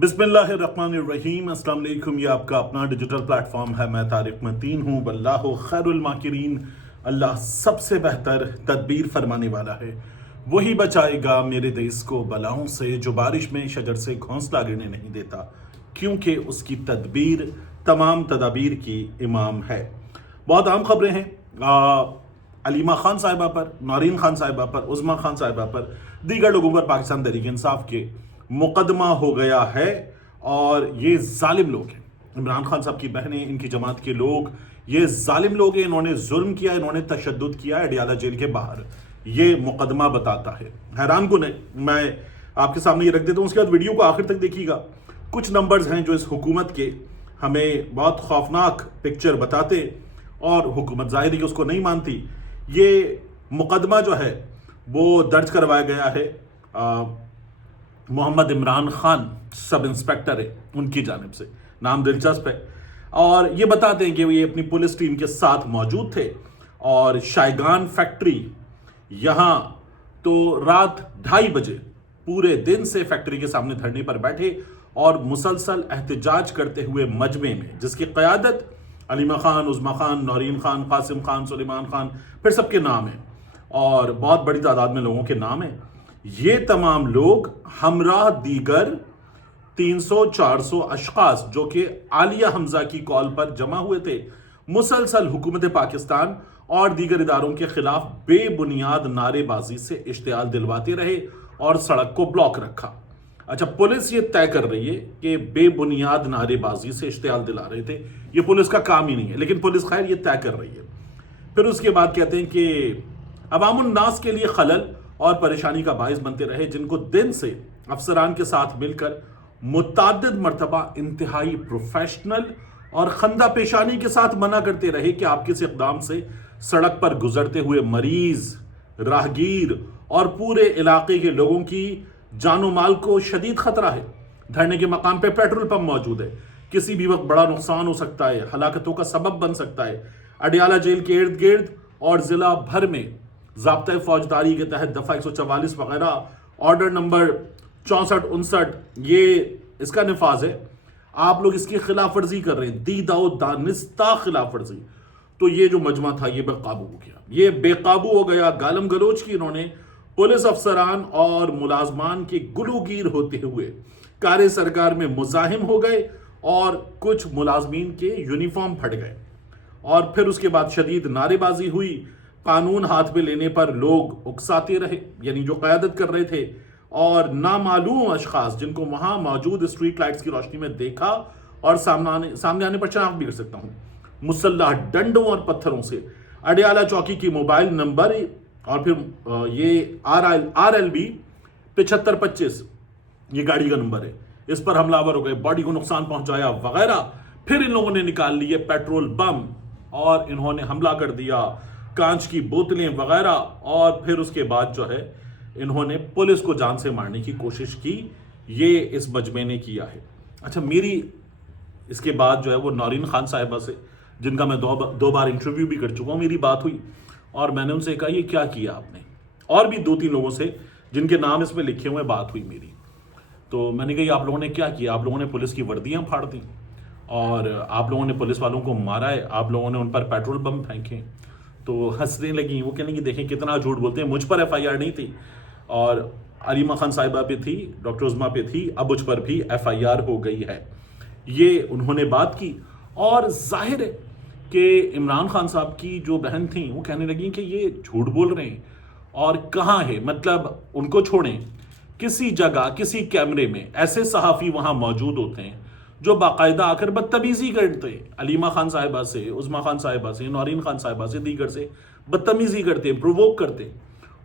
बिस्मिल्लाहिर्रहमानिर्रहीम। अस्सलाम वालेकुम। ये आपका अपना डिजिटल प्लेटफॉर्म है। मैं तारिक मतीन हूँ। वल्लाहु खैरुल माकिरीन। अल्लाह सबसे बेहतर तदबीर फरमाने वाला है। वही बचाएगा मेरे देश को बलाओं से, जो बारिश में शजर से घोंसला गिरने नहीं देता, क्योंकि उसकी तदबीर तमाम तदाबीर की इमाम है। बहुत अहम खबरें हैं। अलीमा खान साहिबा पर, नौरीन खान साहिबा पर, उज़्मा खान साहिबा पर, दीगर लोगों पर पाकिस्तान तहरीक इंसाफ के मुकदमा हो गया है। और ये जालिम लोग हैं, इमरान खान साहब की बहनें, इनकी जमात के लोग, ये जालिम लोग हैं। इन्होंने जुल्म किया, इन्होंने तशद्दुद किया अडियाला जेल के बाहर। ये मुकदमा बताता है। हैरान कुन है। मैं आपके सामने ये रख देता हूँ, उसके बाद वीडियो को आखिर तक देखिएगा। कुछ नंबर्स हैं जो इस हुकूमत के हमें बहुत खौफनाक पिक्चर बताते, और हुकूमत जाहिर है कि उसको नहीं मानती। ये मुकदमा जो है वो दर्ज करवाया गया है मोहम्मद इमरान खान सब इंस्पेक्टर है उनकी जानिब से। नाम दिलचस्प है, और ये बताते हैं कि ये अपनी पुलिस टीम के साथ मौजूद थे और शायगान फैक्ट्री, यहाँ तो रात 2:30 बजे पूरे दिन से फैक्ट्री के सामने धरने पर बैठे और मुसलसल एहतजाज करते हुए मजमे में, जिसकी क़यादत अलीमा खान, उज़्मा खान, नौरीन खान, कासिम खान, सुलेमान खान, फिर सबके नाम हैं और बहुत बड़ी तादाद में लोगों के नाम हैं। ये तमाम लोग हमराह दीगर 300-400 अशखास जो कि आलिया हमजा की कॉल पर जमा हुए थे, मुसलसल हुकूमत पाकिस्तान और दीगर इदारों के खिलाफ बेबुनियाद नारेबाजी से इश्तियाल दिलवाते रहे और सड़क को ब्लॉक रखा। अच्छा, पुलिस ये तय कर रही है कि बेबुनियाद नारेबाजी से इश्तियाल दिला रहे थे। ये पुलिस का काम ही नहीं है, लेकिन पुलिस खैर ये तय कर रही है। फिर उसके बाद कहते हैं कि अवामुन नास के लिए खलल और परेशानी का बायस बनते रहे, जिनको दिन से अफसरान के साथ मिलकर मुतअद्दिद मरतबा इंतहाई प्रोफेशनल और खंदा पेशानी के साथ मना करते रहे कि आपके इस इक़दाम से सड़क पर गुजरते हुए मरीज, राहगीर और पूरे इलाके के लोगों की जानो माल को शदीद खतरा है। धरने के मकाम पे पेट्रोल पंप मौजूद है, किसी भी वक्त बड़ा नुकसान हो सकता है, हलाकतों का सबब बन सकता है। अडियाला जेल के इर्द गिर्द और जिला भर में ज़ाब्ता फौजदारी के तहत दफ़ा 144 वगैरह, ऑर्डर नंबर 64-59 ये इसका नफाज है। आप लोग इसकी खिलाफ वर्जी कर रहे हैं, दी दाओ दानिस्ता खिलाफ वर्जी। तो ये जो मजमा था ये बेकाबू हो गया, ये बेकाबू हो गया। गालम गलोच की इन्होंने पुलिस अफसरान और मुलाजमान के गुलूगीर होते हुए कार्य सरकार में मुजाहिम हो गए और कुछ मुलाजमीन के यूनिफॉर्म फट गए। और फिर उसके बाद शदीद नारेबाजी हुई। कानून हाथ में लेने पर लोग उकसाते रहे, यानी जो क़यादत कर रहे थे, और नामालूम अशखास जिनको वहां मौजूद स्ट्रीट लाइट्स की रोशनी में देखा और सामने आने पर शनाख्त भी कर सकता हूं, मुसल्लह डंडों और पत्थरों से अडियाला चौकी की मोबाइल नंबर और फिर ये RLB 7525 ये गाड़ी का नंबर है, इस पर हमलावर हो गए, बॉडी को नुकसान पहुंचाया वगैरह। फिर इन लोगों ने निकाल लिए पेट्रोल बम और इन्होंने हमला कर दिया, कांच की बोतलें वगैरह। और फिर उसके बाद जो है इन्होंने पुलिस को जान से मारने की कोशिश की। ये इस मजमे ने किया है। अच्छा, मेरी इसके बाद जो है वो नौरीन खान साहिबा से, जिनका मैं दो बार इंटरव्यू भी कर चुका हूँ, मेरी बात हुई और मैंने उनसे कहा ये क्या किया आपने। और भी 2-3 लोगों से जिनके नाम इसमें लिखे हुए बात हुई मेरी। तो मैंने कहा आप लोगों ने क्या किया? आप लोगों ने पुलिस की वर्दियाँ फाड़ दी और आप लोगों ने पुलिस वालों को मारा है, आप लोगों ने उन पर पेट्रोल बम फेंके। तो हंसने लगी। वो कहने की देखें कितना झूठ बोलते हैं, मुझ पर FIR नहीं थी और अलीमा खान साहिबा पे थी, डॉक्टर उज़्मा पे थी, अब मुझ पर भी FIR हो गई है। ये उन्होंने बात की। और जाहिर है कि इमरान खान साहब की जो बहन थी वो कहने लगी कि ये झूठ बोल रहे हैं। और कहाँ है, मतलब उनको छोड़ें, किसी जगह किसी कैमरे में ऐसे सहाफ़ी वहाँ मौजूद होते हैं जो बाकायदा आकर बदतमीज़ी करते हैं, अलीमा खान साहिबा से, उज़्मा खान साहिबा से, नौरीन खान साहिबा से, दीगर से बदतमीज़ी करते हैं, प्रोवोक करते हैं।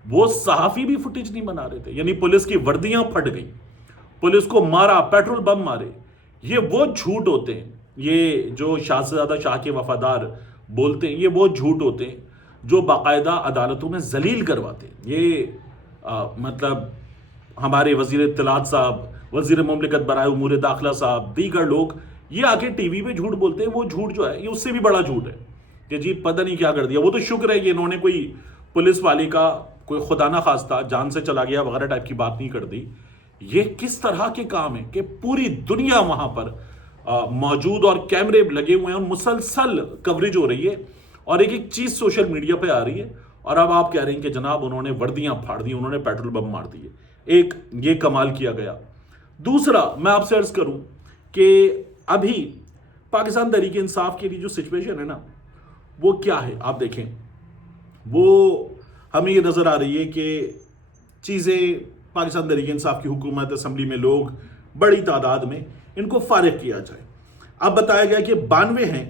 वो सहाफ़ी भी फुटेज नहीं बना रहे थे, यानी पुलिस की वर्दियाँ फट गई, पुलिस को मारा, पेट्रोल बम मारे। ये वो झूठ होते हैं, ये जो शाहज़ादा शाह के वफादार बोलते हैं, ये वो झूठ होते हैं जो बाकायदा अदालतों में जलील करवाते हैं। ये मतलब हमारे वज़ीर इत्तलात साहब, वज़ीर मुमलिकत बराए उमूर दाखिला साहब, दीगर लोग ये आके टीवी पे झूठ बोलते हैं। वो झूठ जो है ये उससे भी बड़ा झूठ है कि जी पता नहीं क्या कर दिया। वो तो शुक्र है कि इन्होंने कोई पुलिस वाले का कोई खुदा ना खास्ता जान से चला गया वगैरह टाइप की बात नहीं कर दी। یہ کس طرح کے کام ہیں کہ پوری دنیا وہاں پر موجود اور کیمرے لگے ہوئے ہیں اور مسلسل کوریج ہو رہی ہے اور ایک ایک چیز سوشل میڈیا پہ آ رہی ہے، اور اب آپ کہہ رہے ہیں کہ جناب انہوں نے وردیاں پھاڑ دی، انہوں نے پیٹرول بم مار دیے. ایک یہ کمال کیا گیا. دوسرا میں آپ سے عرض کروں کہ ابھی پاکستان تحریک انصاف کے لیے جو سچویشن ہے نا وہ کیا ہے، آپ دیکھیں وہ ہمیں یہ نظر آ رہی ہے کہ چیزیں پاکستان تحریک انصاف کی حکومت اسمبلی میں لوگ بڑی تعداد میں ان کو فارغ کیا جائے. اب بتایا گیا کہ 92 ہیں،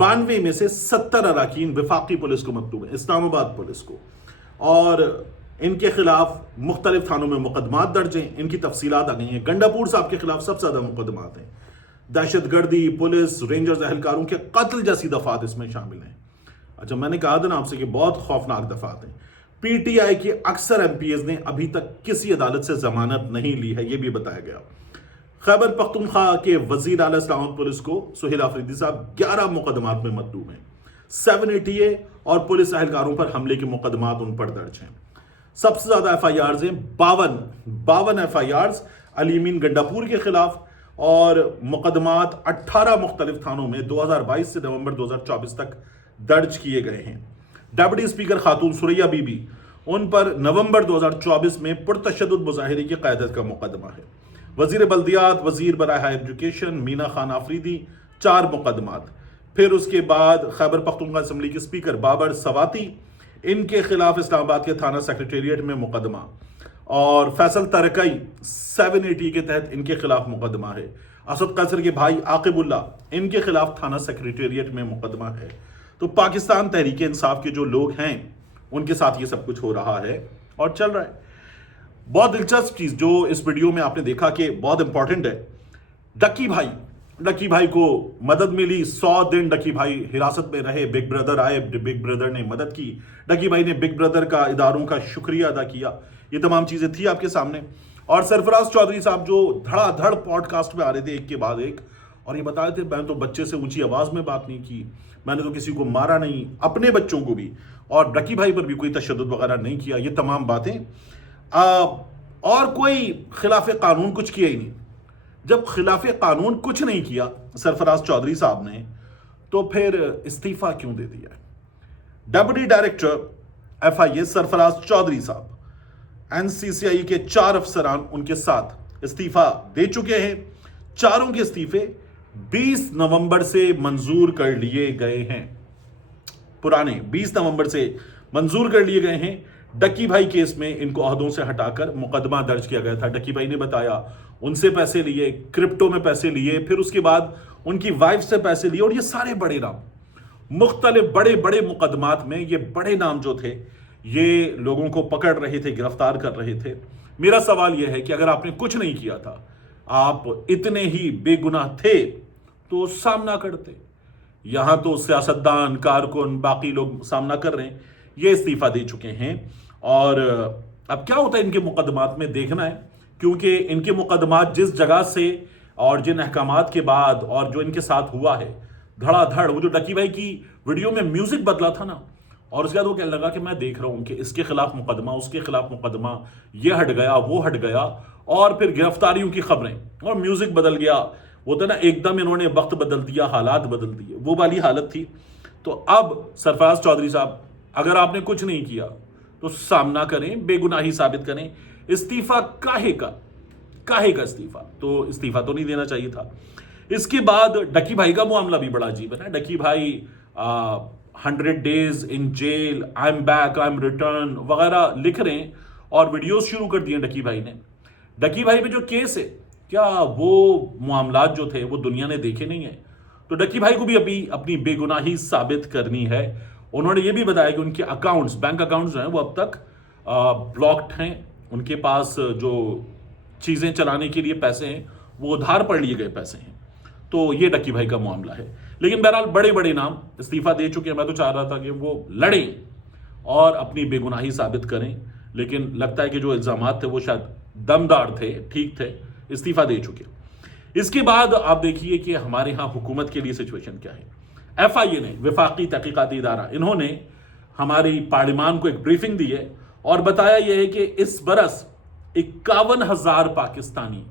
92 میں سے 70 اراکین وفاقی پولیس کو مکتوب ہیں، اسلام آباد پولیس کو، اور ان کے خلاف مختلف تھانوں میں مقدمات درج ہیں. ان کی تفصیلات آ گئی ہیں. گنڈاپور صاحب کے خلاف سب سے زیادہ مقدمات ہیں. دہشت گردی، پولیس، رینجرز اہلکاروں کے قتل جیسی دفعات اس میں شامل ہیں. اچھا میں نے کہا تھا نا آپ سے کہ بہت خوفناک دفعات ہیں. پی ٹی آئی کے اکثر ایم پی ایز نے ابھی تک کسی عدالت سے ضمانت نہیں لی ہے، یہ بھی بتایا گیا. خیبر پختونخوا کے وزیر اعلیٰ اسلامت پولیس کو سہیل آفریدی صاحب 11 مقدمات میں مطلوب ہیں. 780 اور پولیس اہلکاروں پر حملے کے مقدمات ان پر درج ہیں. سب سے زیادہ ایف آئی آرز ہیں، 52 ایف آئی آرز علی امین گنڈاپور کے خلاف، اور مقدمات 18 مختلف تھانوں میں 2022 سے نومبر 2024 تک درج کیے گئے ہیں. ڈپٹی اسپیکر خاتون ثریا بی بی، ان پر نومبر 2024 میں پرتشدد مظاہرے کی قیادت کا مقدمہ ہے. وزیر بلدیات، وزیر برائے ہائر ایجوکیشن مینا خان آفریدی، 4 مقدمات. پھر اس کے بعد خیبر پختونخوا اسمبلی کے اسپیکر بابر سواتی، ان کے خلاف اسلام آباد کے تھانہ سیکریٹریٹ میں مقدمہ، اور فیصل ترکئی 780 کے تحت ان کے خلاف مقدمہ ہے. اسد قیصر کے بھائی عاقب اللہ، ان کے خلاف تھانہ سیکریٹریٹ میں مقدمہ ہے. تو پاکستان تحریک انصاف کے جو لوگ ہیں ان کے ساتھ یہ سب کچھ ہو رہا ہے اور چل رہا ہے. بہت دلچسپ چیز جو اس ویڈیو میں آپ نے دیکھا کہ بہت امپورٹنٹ ہے، ڈکی بھائی کو مدد ملی. 100 دن ڈکی بھائی حراست میں رہے، بگ بردر آئے، بگ بردر نے مدد کی، ڈکی بھائی نے بگ بردر کا اداروں کا شکریہ ادا کیا. یہ تمام چیزیں تھی آپ کے سامنے. اور سرفراز چودھری صاحب جو دھڑا دھڑ پوڈ کاسٹ میں آ رہے تھے ایک کے بعد ایک، اور یہ بتا رہے تھے میں تو بچے سے اونچی آواز میں بات نہیں کی، میں نے تو کسی کو مارا نہیں، اپنے بچوں کو بھی، اور ڈکی بھائی پر بھی کوئی تشدد وغیرہ نہیں کیا. یہ تمام باتیں اور کوئی خلاف قانون کچھ کیا ہی نہیں. جب خلاف قانون کچھ نہیں کیا سرفراز چودھری صاحب نے، تو پھر استعفیٰ کیوں دے دیا؟ ڈپٹی ڈائریکٹر ایف آئی اے سرفراز چودھری صاحب، این سی سی آئی کے 4 افسران ان کے ساتھ استعفیٰ دے چکے ہیں. چاروں کے استعفے 20 نومبر سے منظور کر لیے گئے ہیں. پرانے 20 نومبر سے منظور کر لیے گئے ہیں. ڈکی بھائی کیس میں ان کو عہدوں سے ہٹا کر مقدمہ درج کیا گیا تھا. ڈکی بھائی نے بتایا ان سے پیسے لیے، کرپٹو میں پیسے لیے، پھر اس کے بعد ان کی وائف سے پیسے لیے، اور یہ سارے بڑے نام مختلف بڑے مقدمات میں یہ بڑے نام جو تھے یہ لوگوں کو پکڑ رہے تھے، گرفتار کر رہے تھے. میرا سوال یہ ہے کہ اگر آپ نے کچھ نہیں کیا تھا، آپ اتنے ہی بے گناہ تھے تو سامنا کرتے. یہاں تو سیاستدان، کارکن، باقی لوگ سامنا کر رہے ہیں. یہ استعفیٰ دے چکے ہیں، اور اب کیا ہوتا ہے ان کے مقدمات میں دیکھنا ہے، کیونکہ ان کے مقدمات جس جگہ سے اور جن احکامات کے بعد اور جو ان کے ساتھ ہوا ہے دھڑا دھڑ، وہ جو ڈکی بھائی کی ویڈیو میں میوزک بدلا تھا نا، اور اس کے بعد وہ کہنے لگا کہ میں دیکھ رہا ہوں کہ اس کے خلاف مقدمہ، اس کے خلاف مقدمہ، یہ ہٹ گیا، وہ ہٹ گیا، اور پھر گرفتاریوں کی خبریں، اور میوزک بدل گیا. وہ تو نا ایک دم انہوں نے وقت بدل دیا، حالات بدل دیے، وہ والی حالت تھی. تو اب سرفراز چودھری صاحب اگر آپ نے کچھ نہیں کیا تو سامنا کریں، بے گناہی ثابت کریں. استعفیٰ کاہے کا استعفیٰ؟ تو استعفیٰ تو نہیں دینا چاہیے تھا. اس کے بعد ڈکی بھائی کا معاملہ بھی بڑا عجیب ہے نا. ڈکی بھائی 100 days in jail, I'm back, I'm return وغیرہ لکھ رہے ہیں، اور ویڈیوز شروع کر دیے ڈکی بھائی نے. ڈکی بھائی پہ جو کیس ہے، کیا وہ معاملات جو تھے وہ دنیا نے دیکھے نہیں ہیں؟ تو ڈکی بھائی کو بھی ابھی اپنی بے گناہی ثابت کرنی ہے. انہوں نے یہ بھی بتایا کہ ان کے اکاؤنٹس، بینک اکاؤنٹس جو ہیں وہ اب تک بلاکڈ ہیں. ان کے پاس جو چیزیں چلانے کے لیے پیسے ہیں وہ ادھار پڑ لیے گئے پیسے ہیں. تو یہ ڈکی بھائی کا معاملہ ہے. لیکن بہرحال بڑے نام استعفیٰ دے چکے ہیں. میں تو چاہ رہا تھا کہ وہ لڑیں اور اپنی بے گناہی ثابت کریں، لیکن لگتا ہے کہ جو الزامات تھے وہ شاید دمدار تھے، ٹھیک تھے، استعفیٰ دے چکے. اس کے بعد آپ دیکھیے کہ ہمارے ہاں حکومت کے لیے سچویشن کیا ہے. ایف آئی اے نے، وفاقی تحقیقاتی ادارہ، انہوں نے ہماری پارلیمان کو ایک بریفنگ دی ہے اور بتایا یہ ہے کہ اس برس 51,000 पाकिस्तानी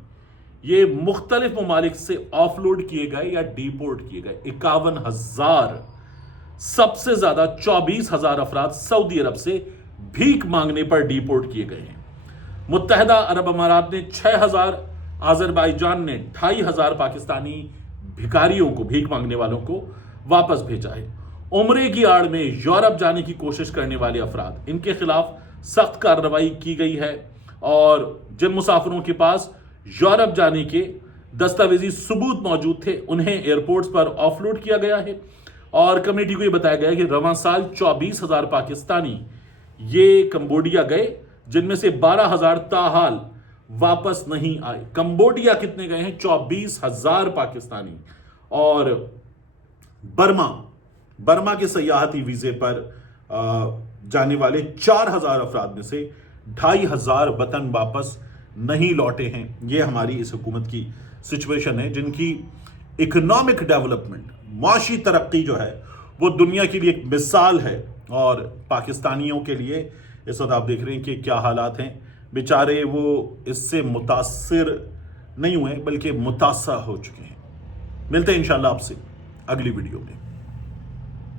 ये मुख्तलिफ ममालिक से ऑफलोड किए गए या डिपोर्ट किए गए। 51,000। सबसे ज्यादा 24,000 अफराद सऊदी अरब से भीख मांगने पर डिपोर्ट किए गए हैं। मुत्तहदा अरब अमारात ने 6,000, अजरबैजान ने 2,500 पाकिस्तानी भिखारियों को, भीख मांगने वालों को वापस भेजा है। उम्रे की आड़ में यूरोप जाने की कोशिश करने वाले अफराद, इनके खिलाफ सख्त कार्रवाई की गई है और जिन मुसाफिरों के पास यूरोप जाने के दस्तावेजी सबूत मौजूद थे उन्हें एयरपोर्ट्स पर ऑफलोड किया गया है। और कमेटी को यह बताया गया कि रवां साल 24,000 पाकिस्तानी ये कंबोडिया गए, जिनमें से 12,000 ताहाल वापस नहीं आए। कंबोडिया कितने गए हैं? 24,000 पाकिस्तानी। और बर्मा के सयाहती वीजे पर जाने वाले 4,000 अफराद में से 2,500 वतन वापस नहीं लौटे हैं। ये हमारी इस हुकूमत की सिचुएशन है, जिनकी इकोनॉमिक डेवलपमेंट, माशी तरक्की जो है वो दुनिया के लिए एक मिसाल है। और पाकिस्तानियों के लिए इस वक्त आप देख रहे हैं कि क्या हालात हैं। बेचारे वो इससे मुतासिर नहीं हुए बल्कि मुतासा हो चुके हैं। मिलते हैं इंशाल्लाह आपसे अगली वीडियो में।